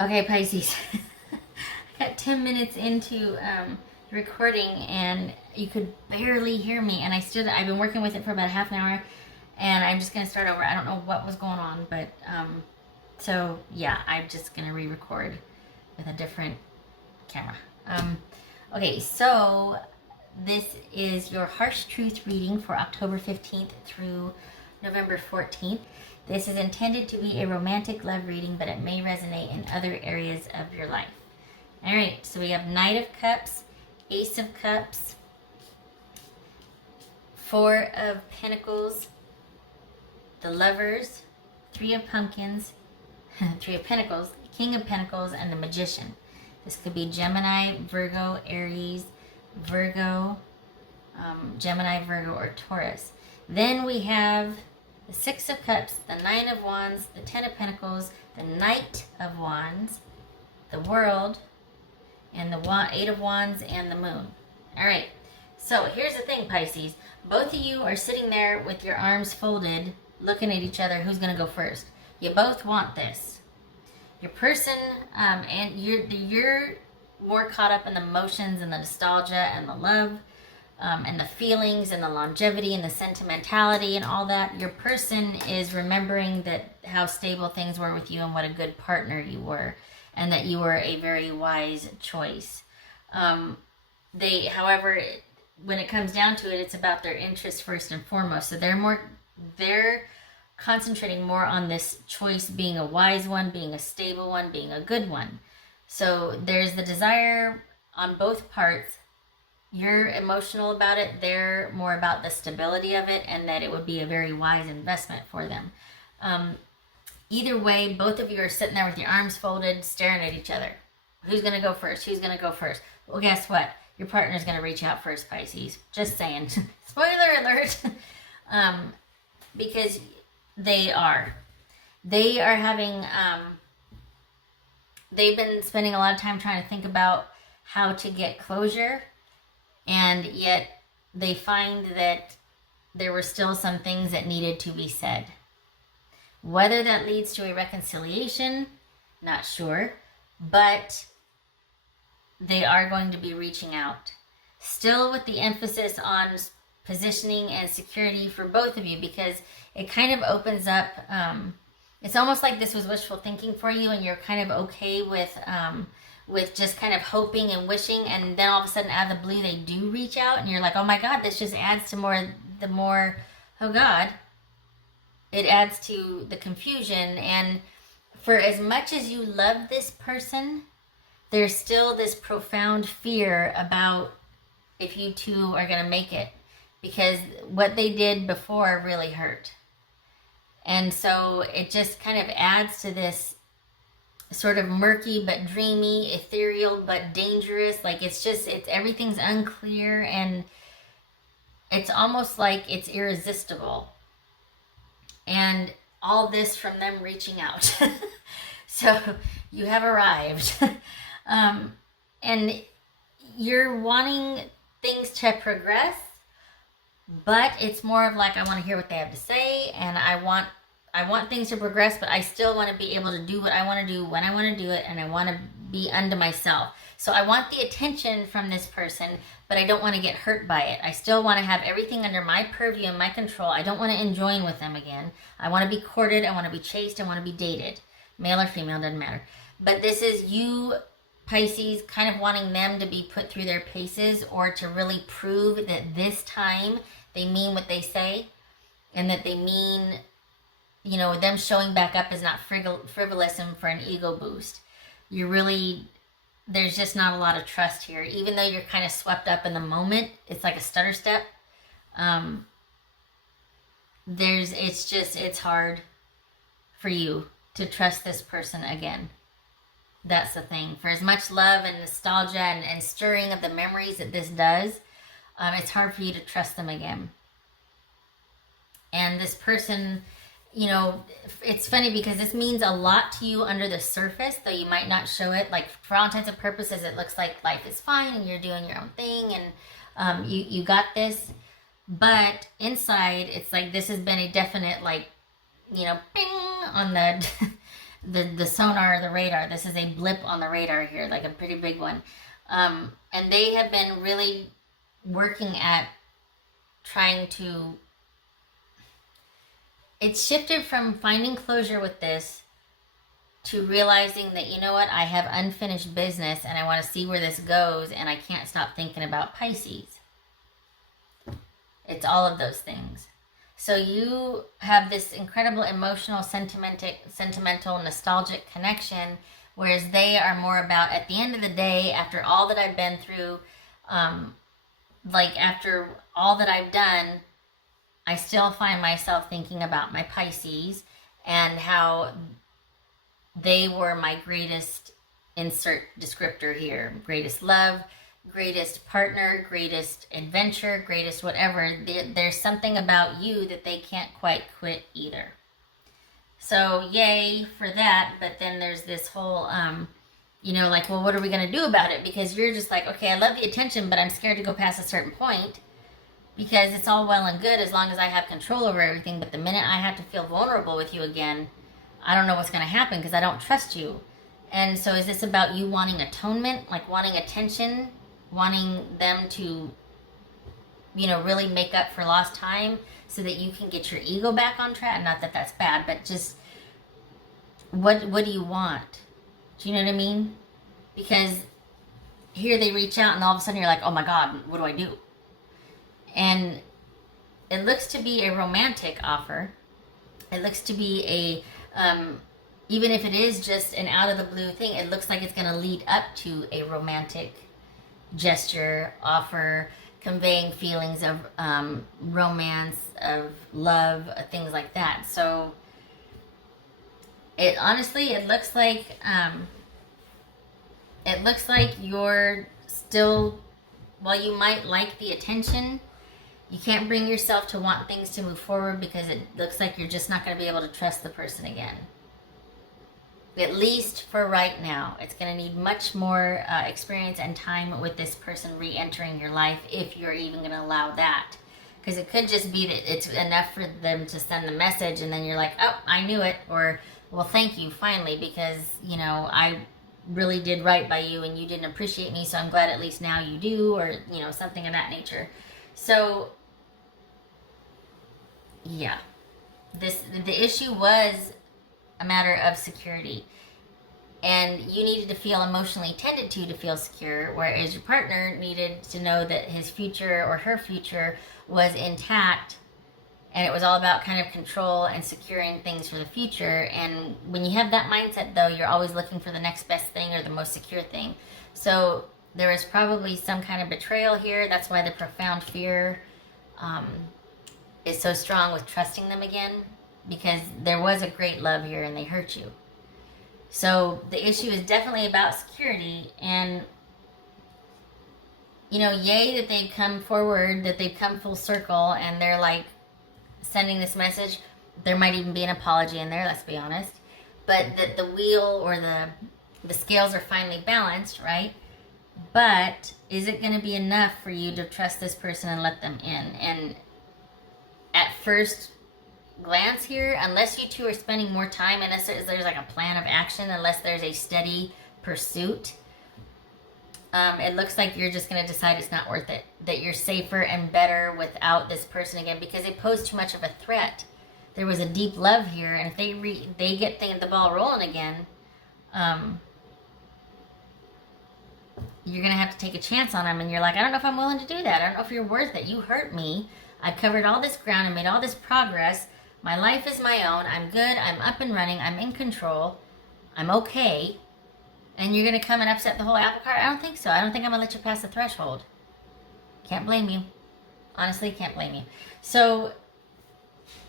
Okay, Pisces. I got 10 minutes into recording and you could barely hear me. And I've been working with it for about half an hour and I'm just going to start over. I don't know what was going on, but so yeah, I'm just going to re-record with a different camera. Okay, so this is your Harsh Truth reading for October 15th through November 14th. This is intended to be a romantic love reading, but it may resonate in other areas of your life. All right, so we have Knight of Cups, Ace of Cups, Four of Pentacles, the Lovers, Three of Pumpkins, Three of Pentacles, King of Pentacles, and the Magician. This could be Gemini, Virgo, Aries, Virgo, Gemini, Virgo, or Taurus. Then we have the Six of Cups, the Nine of Wands, the Ten of Pentacles, the Knight of Wands, the World, and the Eight of Wands, and the Moon. All right, so here's the thing, Pisces. Both of you are sitting there with your arms folded, looking at each other. Who's going to go first? You both want this. Your person, and you're more caught up in the emotions and the nostalgia and the love, and the feelings and the longevity and the sentimentality and all that. Your person is remembering that how stable things were with you and what a good partner you were, and that you were a very wise choice. However, when it comes down to it, it's about their interests first and foremost. So they're concentrating more on this choice being a wise one, being a stable one, being a good one. So there's the desire on both parts. You're emotional about it. They're more about the stability of it and that it would be a very wise investment for them. Either way, both of you are sitting there with your arms folded, staring at each other. Who's going to go first? Who's going to go first? Well, guess what? Your partner's going to reach out first, Pisces. Just saying. Spoiler alert. Because they are having, they've been spending a lot of time trying to think about how to get closure. And yet they find that there were still some things that needed to be said. Whether that leads to a reconciliation, not sure, but they are going to be reaching out. Still with the emphasis on positioning and security for both of you, because it kind of opens up, it's almost like this was wishful thinking for you and you're kind of okay with just kind of hoping and wishing, and then all of a sudden out of the blue they do reach out and you're like, oh my God, this just adds to oh God, it adds to the confusion. And for as much as you love this person, there's still this profound fear about if you two are going to make it, because what they did before really hurt. And so it just kind of adds to this sort of murky but dreamy, ethereal but dangerous. Like it's everything's unclear and it's almost like it's irresistible. And all this from them reaching out. So you have arrived. And you're wanting things to progress, but it's more of like, I want to hear what they have to say, and I want things to progress, but I still want to be able to do what I want to do when I want to do it, and I want to be unto myself. So I want the attention from this person, but I don't want to get hurt by it. I still want to have everything under my purview and my control. I don't want to enjoin with them again. I want to be courted. I want to be chased. I want to be dated. Male or female, doesn't matter. But this is you, Pisces, kind of wanting them to be put through their paces, or to really prove that this time they mean what they say, and that they mean, them showing back up is not frivolous and for an ego boost. There's just not a lot of trust here. Even though you're kind of swept up in the moment, it's like a stutter step. It's hard for you to trust this person again. That's the thing. For as much love and nostalgia and stirring of the memories that this does, it's hard for you to trust them again. And this person, it's funny because this means a lot to you under the surface, though you might not show it. Like, for all intents and purposes, it looks like life is fine and you're doing your own thing and you got this. But inside, it's like this has been a definite, bing on the the sonar, the radar. This is a blip on the radar here, like a pretty big one. And they have been really working at trying to, it's shifted from finding closure with this to realizing that, you know what, I have unfinished business and I want to see where this goes, and I can't stop thinking about Pisces. It's all of those things. So you have this incredible emotional, sentimental, nostalgic connection, whereas they are more about, at the end of the day, after all that I've been through, like after all that I've done, I still find myself thinking about my Pisces and how they were my greatest, insert descriptor here, greatest love, greatest partner, greatest adventure, greatest whatever. There's something about you that they can't quite quit either. So yay for that. But then there's this whole, like, well, what are we going to do about it? Because you're just like, okay, I love the attention, but I'm scared to go past a certain point, because it's all well and good as long as I have control over everything. But the minute I have to feel vulnerable with you again, I don't know what's going to happen because I don't trust you. And so is this about you wanting atonement, like wanting attention, wanting them to, really make up for lost time so that you can get your ego back on track? Not that that's bad, but just what do you want? Do you know what I mean? Because here they reach out and all of a sudden you're like, oh my God, what do I do? And it looks to be a romantic offer. It looks to be a, even if it is just an out of the blue thing, it looks like it's going to lead up to a romantic gesture, offer, conveying feelings of romance, of love, things like that. So it looks like you're still, while you might like the attention, you can't bring yourself to want things to move forward because it looks like you're just not going to be able to trust the person again. At least for right now. It's going to need much more experience and time with this person re-entering your life, if you're even going to allow that. Because it could just be that it's enough for them to send the message and then you're like, oh, I knew it. Or, well, thank you, finally, because, I really did right by you and you didn't appreciate me, so I'm glad at least now you do, or, something of that nature. So, yeah. The issue was a matter of security, and you needed to feel emotionally tended to feel secure, whereas your partner needed to know that his future or her future was intact, and it was all about kind of control and securing things for the future. And when you have that mindset, though, you're always looking for the next best thing or the most secure thing. So there was probably some kind of betrayal here. That's why the profound fear is so strong with trusting them again, because there was a great love here and they hurt you. So the issue is definitely about security. And, yay that they've come forward, that they've come full circle, and they're like sending this message. There might even be an apology in there, let's be honest. But that the wheel or the scales are finally balanced, right? But is it going to be enough for you to trust this person and let them in? And at first glance here, unless you two are spending more time, unless there's like a plan of action, unless there's a steady pursuit, it looks like you're just going to decide it's not worth it, that you're safer and better without this person again, because they pose too much of a threat. There was a deep love here, and if they get the ball rolling again, you're going to have to take a chance on them, and you're like, I don't know if I'm willing to do that. I don't know if you're worth it. You hurt me. I've covered all this ground and made all this progress. My life is my own. I'm good. I'm up and running. I'm in control. I'm okay. And you're going to come and upset the whole apple cart? I don't think so. I don't think I'm going to let you pass the threshold. Can't blame you. Honestly, can't blame you. So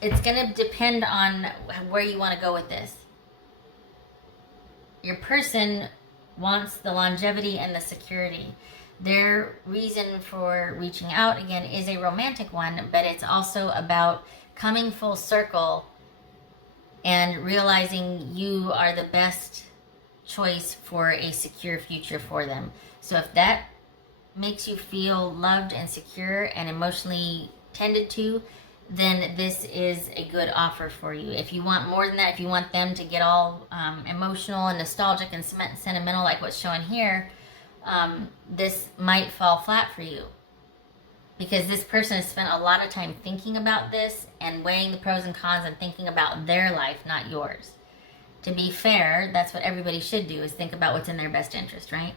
it's going to depend on where you want to go with this. Your person wants the longevity and the security. Their reason for reaching out, again, is a romantic one, but it's also about coming full circle and realizing you are the best choice for a secure future for them. So if that makes you feel loved and secure and emotionally tended to, then this is a good offer for you. If you want more than that, if you want them to get all emotional and nostalgic and sentimental like what's shown here, this might fall flat for you. Because this person has spent a lot of time thinking about this and weighing the pros and cons and thinking about their life, not yours. To be fair, that's what everybody should do, is think about what's in their best interest, right?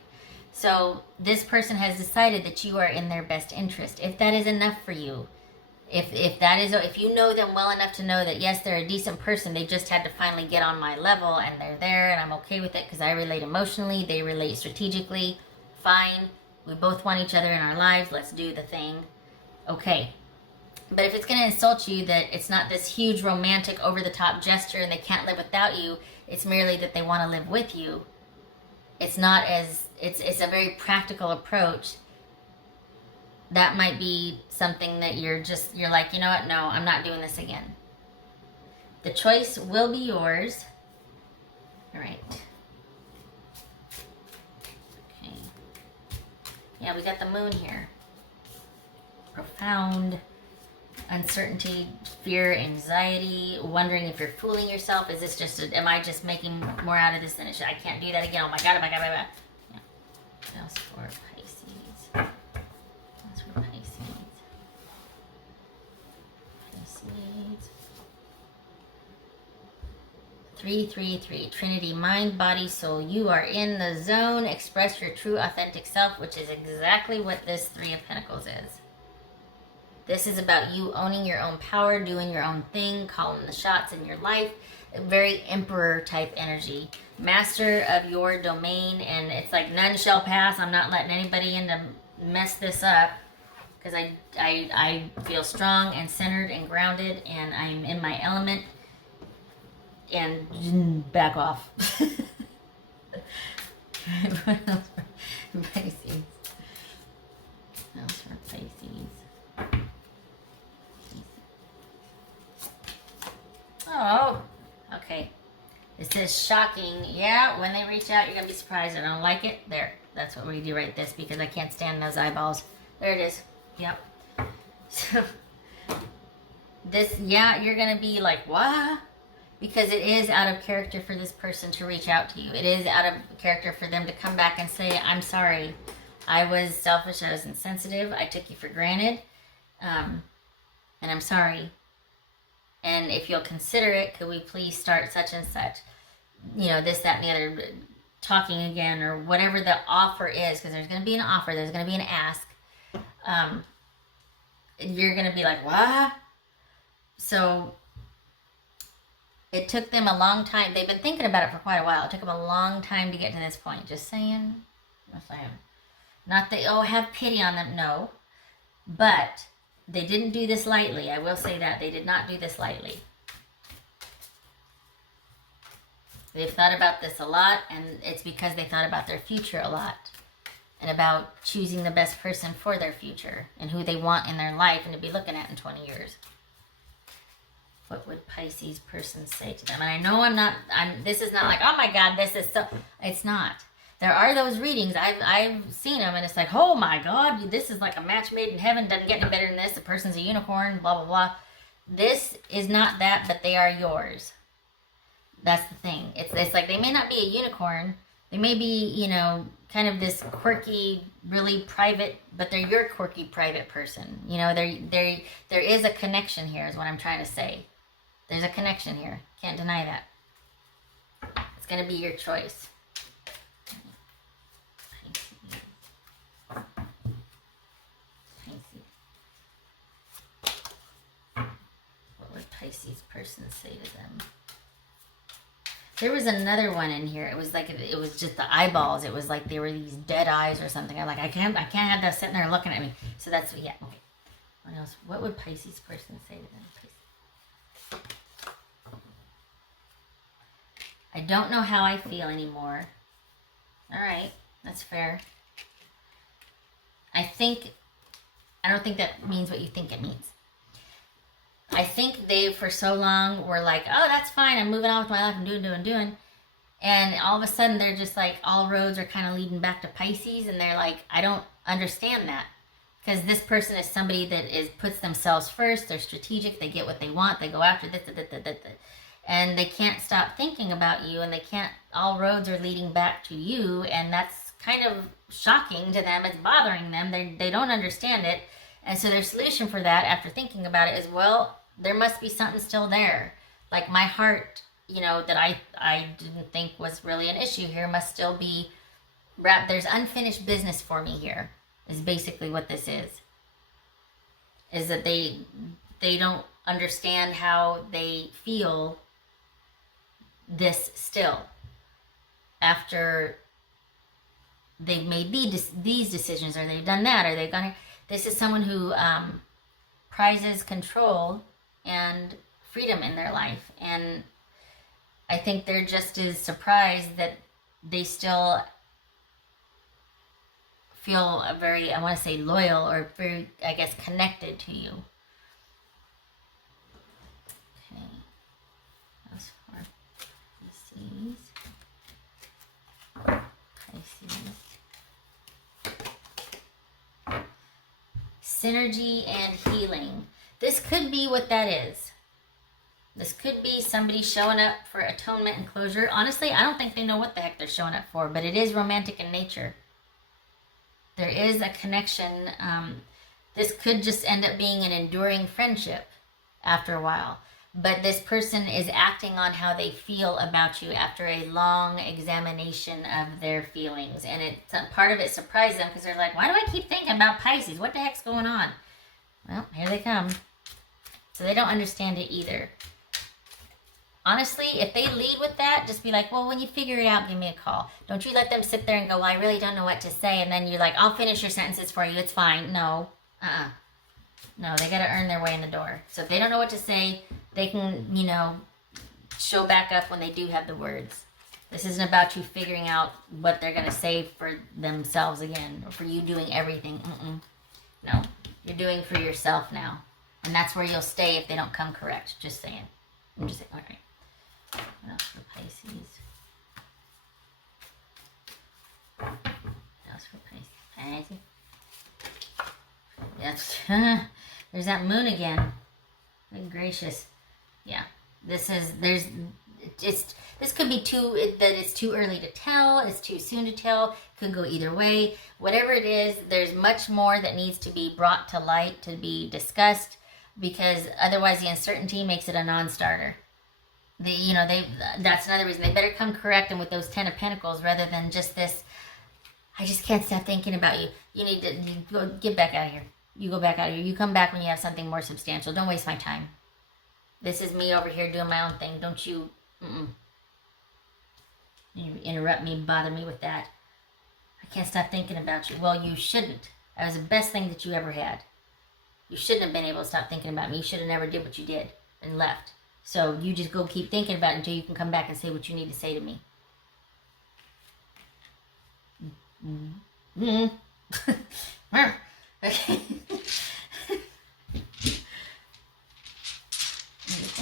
So this person has decided that you are in their best interest. If that is enough for you, if you know them well enough to know that yes, they're a decent person, they just had to finally get on my level and they're there and I'm okay with it because I relate emotionally, they relate strategically, fine. We both want each other in our lives, let's do the thing. Okay. But if it's going to insult you that it's not this huge romantic over-the-top gesture and they can't live without you, it's merely that they want to live with you. It's not as, it's a very practical approach. That might be something that you're like, you know what, no, I'm not doing this again. The choice will be yours. All right. Okay. Yeah, we got the moon here. Profound uncertainty, fear, anxiety, wondering if you're fooling yourself. Is this just, am I just making more out of this than it should? I can't do that again. Oh my God, oh my God, oh my God. Yeah. Just for Pisces. Just for Pisces. Pisces. 333, Trinity, mind, body, soul. You are in the zone. Express your true, authentic self, which is exactly what this Three of Pentacles is. This is about you owning your own power, doing your own thing, calling the shots in your life. Very emperor type energy. Master of your domain, and it's like none shall pass. I'm not letting anybody in to mess this up because I feel strong and centered and grounded and I'm in my element. And back off. What else for Pisces? What else for Pisces? Oh, okay. It says shocking. Yeah, when they reach out, you're going to be surprised. I don't like it. There. That's what we do right this because I can't stand those eyeballs. There it is. Yep. So, this, yeah, you're going to be like, what? Because it is out of character for this person to reach out to you. It is out of character for them to come back and say, I'm sorry. I was selfish. I was insensitive. I took you for granted. And I'm sorry. And if you'll consider it, could we please start such and such? You know, this, that, and the other, talking again, or whatever the offer is, because there's going to be an offer, there's going to be an ask. You're going to be like, what? So, it took them a long time. They've been thinking about it for quite a while. It took them a long time to get to this point. Just saying. Just saying. Not that, oh, have pity on them. No. But they didn't do this lightly. I will say that. They did not do this lightly. They've thought about this a lot, and it's because they thought about their future a lot. And about choosing the best person for their future and who they want in their life and to be looking at in 20 years. What would Pisces person say to them? And I know this is not like, oh my God, this is so, it's not. There are those readings, I've seen them, and it's like, oh my God, this is like a match made in heaven, doesn't get any better than this, the person's a unicorn, blah, blah, blah. This is not that, but they are yours. That's the thing. It's like they may not be a unicorn, they may be, you know, kind of this quirky, really private, but they're your quirky, private person. You know, there is a connection here, is what I'm trying to say. There's a connection here. Can't deny that. It's going to be your choice. What would Pisces person say to them? There was another one in here. It was like, it was just the eyeballs. It was like they were these dead eyes or something. I'm like, I can't have that sitting there looking at me. So that's, yeah, okay. What else? What would Pisces person say to them? I don't know how I feel anymore. All right, that's fair. I don't think that means what you think it means. I think they, for so long, were like, oh, that's fine. I'm moving on with my life. I'm doing. And all of a sudden, they're just like, all roads are kind of leading back to Pisces. And they're like, I don't understand that. Because this person is somebody that puts themselves first. They're strategic. They get what they want. They go after this, and they can't stop thinking about you, and they can't, all roads are leading back to you, and that's kind of shocking to them. It's bothering them. They don't understand it. And so their solution for that, after thinking about it, is, well, there must be something still there. Like my heart, that I didn't think was really an issue here, must still be wrapped. There's unfinished business for me here, is basically what this is that they don't understand how they feel this still after they've made these decisions, or they've done that, or they've gone here. This is someone who prizes control and freedom in their life, and I think they're just as surprised that they still feel very, I want to say, loyal, or very, I guess, connected to you. Okay. That's for Pisces. Synergy and healing. This could be what that is. This could be somebody showing up for atonement and closure. Honestly, I don't think they know what the heck they're showing up for, but it is romantic in nature. There is a connection. This could just end up being an enduring friendship after a while. But this person is acting on how they feel about you after a long examination of their feelings. And part of it surprised them, because they're like, why do I keep thinking about Pisces? What the heck's going on? Well, here they come. So they don't understand it either. Honestly, if they lead with that, just be like, well, when you figure it out, give me a call. Don't you let them sit there and go, well, I really don't know what to say. And then you're like, I'll finish your sentences for you. It's fine. No. No, they got to earn their way in the door. So if they don't know what to say, they can, show back up when they do have the words. This isn't about you figuring out what they're going to say for themselves again, or for you doing everything. No, you're doing for yourself now. And that's where you'll stay if they don't come correct. Just saying. I'm just saying. All right. What else for Pisces? What else for Pisces? That's, there's that moon again. Good gracious. Yeah. This could be that it's too early to tell, it's too soon to tell, could go either way. Whatever it is, there's much more that needs to be brought to light, to be discussed, because otherwise the uncertainty makes it a non-starter. That's another reason. They better come correct and with those 10 of Pentacles, rather than just this, I just can't stop thinking about you. You need to go, get back out of here. You go back out of here. You come back when you have something more substantial. Don't waste my time. This is me over here doing my own thing. Don't you, you interrupt me, bother me with that. I can't stop thinking about you. Well, you shouldn't. That was the best thing that you ever had. You shouldn't have been able to stop thinking about me. You should have never did what you did and left. So you just go keep thinking about it until you can come back and say what you need to say to me. Okay.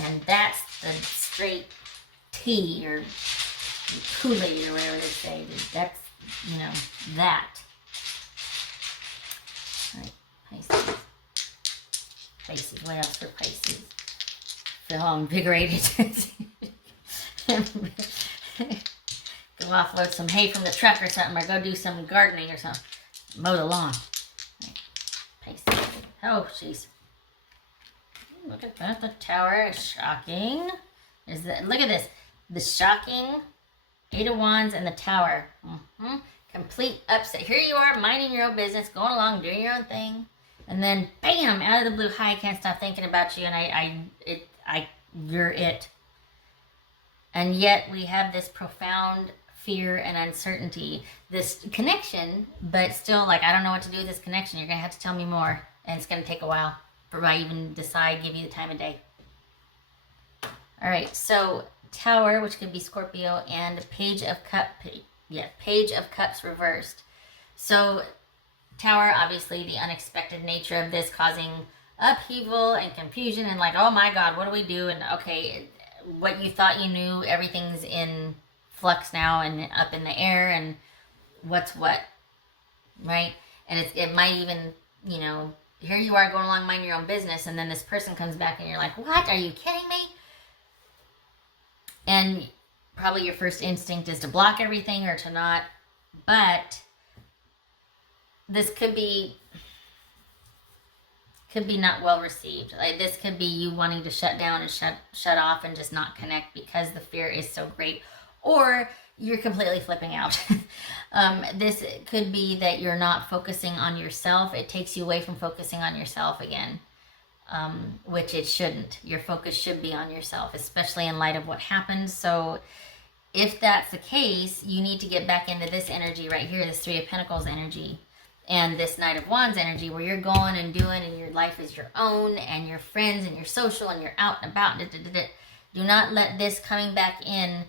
And that's the straight tea or Kool-Aid or whatever they say. That's, that. All right, Pisces. Pisces. What else for Pisces? Feel all invigorated. Go offload some hay from the truck or something, or go do some gardening or something. Mow the lawn. Right. Pisces. Oh, jeez. Look at that. The Tower is shocking. Look at this. The shocking 8 of Wands and the Tower. Complete upset. Here you are, minding your own business, going along, doing your own thing. And then, bam, out of the blue, hi, I can't stop thinking about you, and you're it. And yet we have this profound fear and uncertainty, this connection, but still, I don't know what to do with this connection. You're going to have to tell me more, and it's going to take a while before I even decide, give you the time of day. All right, so Tower, which could be Scorpio, and Page of Cups reversed. So Tower, obviously the unexpected nature of this causing upheaval and confusion and oh my God, what do we do? And okay, what you thought you knew, everything's in flux now and up in the air, and what's what, right? And it might even you know, here you are going along minding your own business, and then this person comes back and you're like, what? Are you kidding me? And probably your first instinct is to block everything or to not. But this could be not well received. Like, this could be you wanting to shut down and shut off and just not connect because the fear is so great. Or you're completely flipping out. This could be that you're not focusing on yourself. It takes you away from focusing on yourself again, which it shouldn't. Your focus should be on yourself, especially in light of what happened. So if that's the case, you need to get back into this energy right here, this Three of Pentacles energy, and this Knight of Wands energy, where you're going and doing, and your life is your own, and your friends, and you're social, and you're out and about. Do not let this coming back in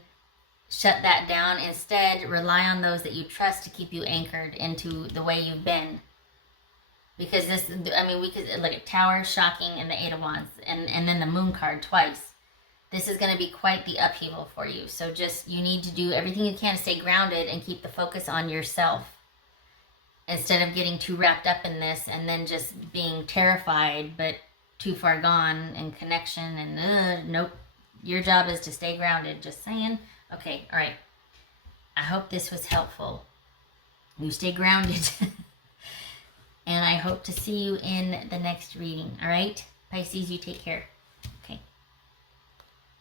shut that down. Instead, rely on those that you trust to keep you anchored into the way you've been. Because this, I mean, we could look at Tower, Shocking, and the Eight of Wands, and then the Moon card twice. This is going to be quite the upheaval for you. So just, you need to do everything you can to stay grounded and keep the focus on yourself, instead of getting too wrapped up in this and then just being terrified but too far gone in connection. And nope, your job is to stay grounded. Just saying. Okay, all right. I hope this was helpful. You stay grounded. And I hope to see you in the next reading. All right, Pisces, you take care.